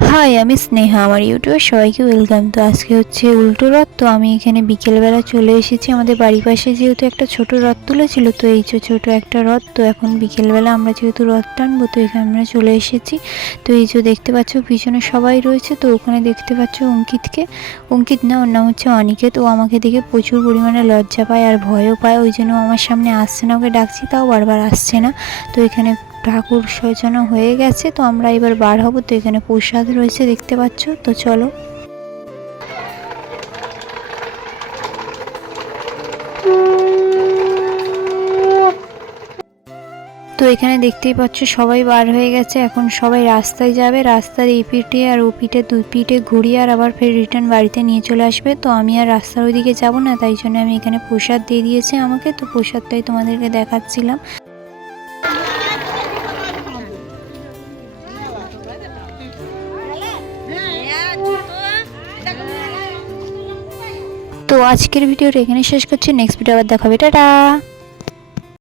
High, আমি স্নেহা। আমার ইউটিউবে সবাইকে ওয়েলকাম। তো আজকে হচ্ছে উল্টো রথ। তো আমি এখানে বিকেলবেলা চলে এসেছি। আমাদের বাড়ির পাশে যেহেতু একটা ছোট রথ তুলেছিল, তো এই যে ছোট একটা রথ, তো এখন বিকেলবেলা আমরা যেহেতু রথ টানবো, তো এখানে আমরা চলে এসেছি। তো এই যে দেখতে পাচ্ছ পিছনে সবাই রয়েছে। তো ওখানে দেখতে পাচ্ছ অঙ্কিতকে, অঙ্কিত না, ওর নাম হচ্ছে অনিকেত। ও আমাকে দেখে প্রচুর পরিমাণে লজ্জা পায় আর ভয়ও পায়, ওই জন্য আমার সামনে আসছে না। ওকে ডাকছি তাও বারবার আসছে না। তো এখানে ঠাকুর সাজানো হয়ে গেছে, তো আমরা এবার বার হব। তো এখানে প্রসাদ রয়েছে দেখতে পাচ্ছ, তো চলো। তো এখানে দেখতেই পাচ্ছ সবাই বার হয়ে গেছে, এখন সবাই রাস্তায় যাবে। রাস্তার এই পিঠে আর ও পিঠে দুই পিঠে ঘুরিয়ে আর আবার ফের রিটার্ন বাড়িতে নিয়ে চলে আসবে। তো আমি আর রাস্তার ওইদিকে যাবো না, তাই জন্য আমি এখানে প্রসাদ দিয়ে দিয়েছে আমাকে। তো প্রসাদটাই তোমাদেরকে দেখাচ্ছিলাম। তো আজকের ভিডিওটা এখানে শেষ করছি, নেক্সট ভিডিও আবার দেখাবে, টাটা।